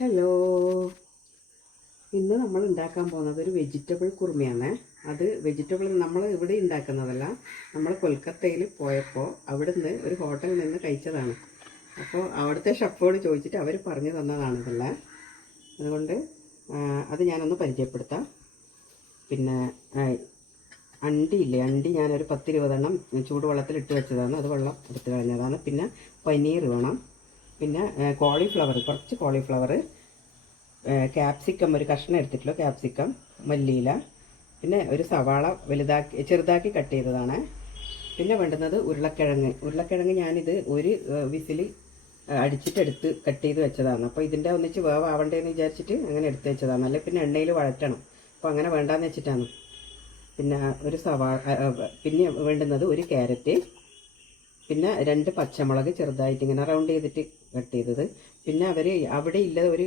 Hello ഇന്ന് നമ്മൾ ഉണ്ടാക്കാൻ പോകുന്നത് ഒരു വെജിറ്റബിൾ കുറുമയാണ്. അത് വെജിറ്റബിൾ നമ്മൾ ഇവിടെ ഉണ്ടാക്കുന്നതല്ല. നമ്മൾ കൊൽക്കത്തയിൽ പോയപ്പോൾ അവിടുന്ന് ഒരു ഹോട്ടലിൽ നിന്ന് കഴിച്ചതാണ്. അപ്പോൾ അവിടുത്തെ ഷെഫോട് ചോദിച്ചിട്ട് അവർ പറഞ്ഞു തന്നതാണ് ഇതെല്ലാം. അതുകൊണ്ട് അത് ഞാനൊന്ന് പരിചയപ്പെടുത്താം. പിന്നെ അണ്ടി അണ്ടിയില്ലേ അണ്ടി ഞാനൊരു പത്തിരുപതെണ്ണം ചൂടുവെള്ളത്തിൽ ഇട്ട് വെച്ചതാണ്. അത് വെള്ളം എടുത്ത് കളഞ്ഞതാണ്. പിന്നെ പനീർ വേണം. പിന്നെ കോളിഫ്ലവർ കുറച്ച് കോളിഫ്ലവർ ക്യാപ്സിക്കം ഒരു കഷ്ണം എടുത്തിട്ടുള്ളൂ ക്യാപ്സിക്കം മല്ലിയില പിന്നെ ഒരു സവാള വലുതാക്കി ചെറുതാക്കി കട്ട് ചെയ്തതാണ്. പിന്നെ വേണ്ടുന്നത് ഉരുളക്കിഴങ്ങ്. ഉരുളക്കിഴങ്ങ് ഞാനിത് ഒരു വിസിൽ അടിച്ചിട്ടെടുത്ത് കട്ട് ചെയ്ത് വെച്ചതാണ്. അപ്പോൾ ഇതിന്റെ ഒന്നിച്ച് വേവാവണ്ടേന്ന് വിചാരിച്ചിട്ട് അങ്ങനെ എടുത്ത് വെച്ചതാണ്. അല്ലെ പിന്നെ എണ്ണയിൽ വഴറ്റണം. അപ്പോൾ അങ്ങനെ വേണ്ടാന്ന് വെച്ചിട്ടാണ്. പിന്നെ ഒരു സവാള പിന്നെ വേണ്ടുന്നത് ഒരു ക്യാരറ്റ് പിന്നെ രണ്ട് പച്ചമുളക് ചെറുതായിട്ട് ഇങ്ങനെ റൗണ്ട് ചെയ്തിട്ട് കട്ട് ചെയ്തത്. പിന്നെ അവർ അവിടെ ഇല്ല ഒരു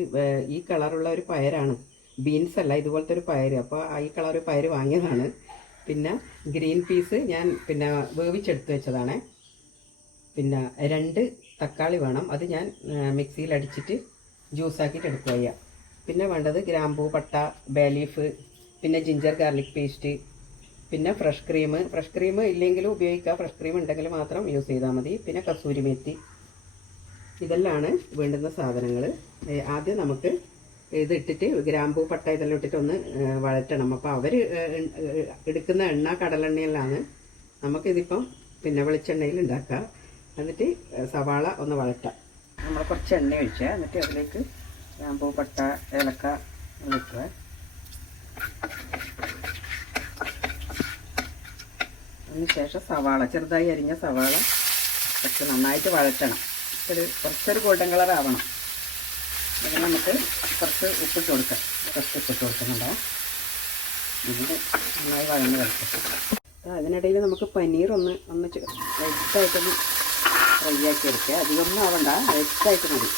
ഈ കളറുള്ള ഒരു പയറാണ് ബീൻസ് അല്ല ഇതുപോലത്തെ ഒരു പയർ അപ്പോൾ ഈ കളർ പയർ വാങ്ങിയതാണ്. പിന്നെ ഗ്രീൻ പീസ് ഞാൻ പിന്നെ വേവിച്ചെടുത്ത് വെച്ചതാണ്. പിന്നെ രണ്ട് തക്കാളി വേണം. അത് ഞാൻ മിക്സിയിൽ അടിച്ചിട്ട് ജ്യൂസാക്കിയിട്ട് എടുക്കുക പിന്നെ വേണ്ടത് ഗ്രാമ്പൂ പട്ട ബേലീഫ് പിന്നെ ജിഞ്ചർ ഗാർലിക് പേസ്റ്റ് പിന്നെ ഫ്രഷ് ക്രീം ഫ്രഷ് ക്രീം ഇല്ലെങ്കിലും ഉപയോഗിക്കാം. ഫ്രഷ് ക്രീം ഉണ്ടെങ്കിൽ മാത്രം യൂസ് ചെയ്താൽ മതി. പിന്നെ കസൂരി മേത്തി. ഇതെല്ലാമാണ് വേണ്ടുന്ന സാധനങ്ങൾ ആദ്യം നമുക്ക് ഇത് ഇട്ടിട്ട് ഗ്രാമ്പൂ പട്ട ഇതെല്ലാം ഇട്ടിട്ട് ഒന്ന് വഴറ്റണം. അപ്പോൾ അവർ എടുക്കുന്ന എണ്ണ കടലെണ്ണയിലാണ് നമുക്കിതിപ്പം പിന്നെ വെളിച്ചെണ്ണയിൽ ഉണ്ടാക്കാം. എന്നിട്ട് സവാള ഒന്ന് വഴറ്റാം. നമ്മൾ കുറച്ച് എണ്ണ ഒഴിക്കുക എന്നിട്ട് അതിലേക്ക് ഗ്രാമ്പൂ പട്ട ഏലക്ക വെക്കുക അതിനുശേഷം സവാള ചെറുതായി അരിഞ്ഞ സവാള കുറച്ച് നന്നായിട്ട് വഴറ്റണം. ഒരു കുറച്ചൊരു ഗോൾഡൻ കളർ ആവണം. അതിന് നമുക്ക് കുറച്ച് ഉപ്പിട്ട് കൊടുക്കാം. കുറച്ച് ഉപ്പിട്ട് കൊടുക്കുന്നുണ്ടോ? ഇതിന് നന്നായി വഴന്ന് കളിക്കാം അതിനിടയിൽ നമുക്ക് പനീർ ഒന്ന് ഒന്ന് വെച്ചായിട്ടൊന്ന് ഫ്രൈ ആക്കി എടുക്കുക. അധികമൊന്നും ആവണ്ട. വെച്ചായിട്ട് മതി.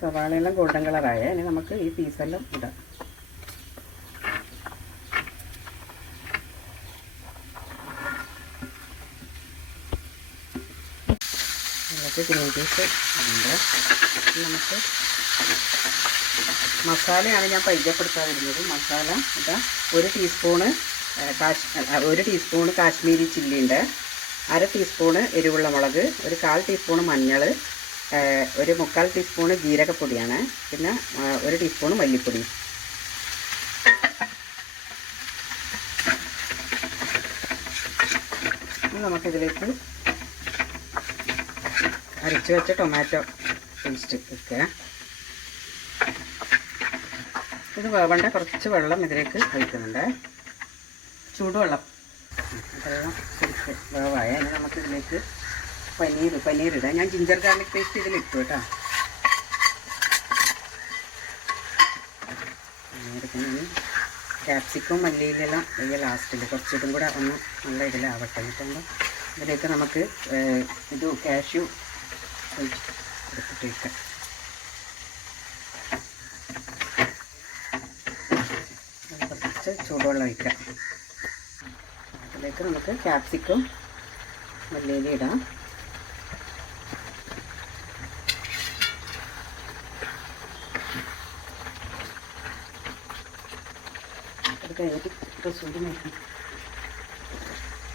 സവാളയെല്ലാം ഗോൾഡൻ കളറായ ഇനി നമുക്ക് ഈ പീസെല്ലാം ഇടാം. നമുക്ക് ഗ്രീൻ പീസ് ഉണ്ട്. നമുക്ക് മസാലയാണ് ഞാൻ പരിചയപ്പെടുത്താതിരുന്നത് മസാല ഇതാ ഒരു ടീസ്പൂണ് കാശ് ഒരു ടീസ്പൂണ് കാശ്മീരി ചില്ലി ഉണ്ട്. അര ടീസ്പൂണ് എരിവുള്ള മുളക് ഒരു കാൽ ടീസ്പൂണ് മഞ്ഞൾ ഒരു മുക്കാൽ ടീസ്പൂണ് ജീരകപ്പൊടിയാണ്. പിന്നെ ഒരു ടീസ്പൂണ് മല്ലിപ്പൊടി. നമുക്കിതിലേക്ക് അരച്ച് വെച്ച ടൊമാറ്റോ പേസ്റ്റ് വെക്കുക ഇത് വേവണ്ട കുറച്ച് വെള്ളം ഇതിലേക്ക് ഒഴിക്കുന്നുണ്ട്. ചൂടുവെള്ളം. വെള്ളം ശരിക്ക് വേവായ. നമുക്ക് ഇതിലേക്ക് പനീർ പനീർ ഇടാം. ഞാൻ ജിഞ്ചർ ഗാർലിക് പേസ്റ്റ് ഇതിലിട്ടു കേട്ടോ. ക്യാപ്സിക്കും മല്ലിയിലെല്ലാം വലിയ ലാസ്റ്റിൽ കുറച്ചിട്ടും കൂടെ ഒന്ന് നല്ല ഇതിലാവട്ടെ. ഇതിലേക്ക് നമുക്ക് ഇത് കാഷ്യൂ കുറച്ച് ചൂടുവെള്ളം ഒഴിക്കാം. അതിലേക്ക് നമുക്ക് ക്യാപ്സിക്കും മല്ലിയില ഇടാം. അത് കഴിഞ്ഞിട്ട് കസൂരി മേത്തി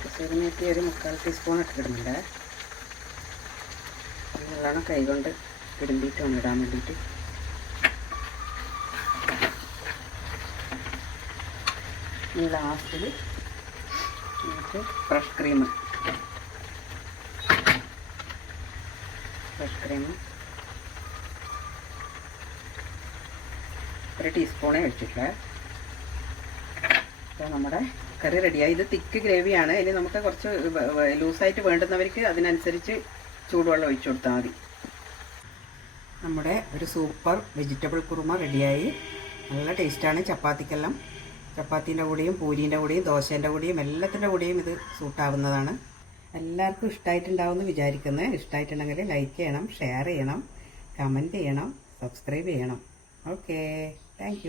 കസൂരി മേത്തി ഒരു മുക്കാൽ ടീസ്പൂൺ ഇട്ടിടുന്നുണ്ട്. നല്ലോണം കൈകൊണ്ട് തിരുമ്പിയിട്ട് ഒന്ന് ഇടാൻ വേണ്ടിയിട്ട്. ലാസ്റ്റിൽ നമുക്ക് ഫ്രഷ് ക്രീം ഫ്രഷ് ക്രീം ഒരു ടീസ്പൂണേ ഒഴിച്ചിട്ടില്ല അപ്പോൾ നമ്മുടെ കറി റെഡിയായി ഇത് തിക്ക് ഗ്രേവിയാണ് ഇനി നമുക്ക് കുറച്ച് ലൂസായിട്ട് വേണ്ടുന്നവർക്ക് അതിനനുസരിച്ച് ചൂടുവെള്ളം ഒഴിച്ചു കൊടുത്താൽ മതി. നമ്മുടെ ഒരു സൂപ്പർ വെജിറ്റബിൾ കുറുമ റെഡിയായി. നല്ല ടേസ്റ്റാണ് ചപ്പാത്തിക്കെല്ലാം. ചപ്പാത്തീന്റെ കൂടെയും പൂരീന്റെ കൂടെയും ദോശേന്റെ കൂടെയും എല്ലാത്തിന്റെ കൂടെയും ഇത് സൂട്ടാവുന്നതാണ്. എല്ലാവർക്കും ഇഷ്ടമായിട്ടുണ്ടാവുമെന്ന് വിചാരിക്കുന്നത് ഇഷ്ടമായിട്ടുണ്ടെങ്കിൽ ലൈക്ക് ചെയ്യണം ഷെയർ ചെയ്യണം കമന്റ് ചെയ്യണം സബ്സ്ക്രൈബ് ചെയ്യണം. Okay thank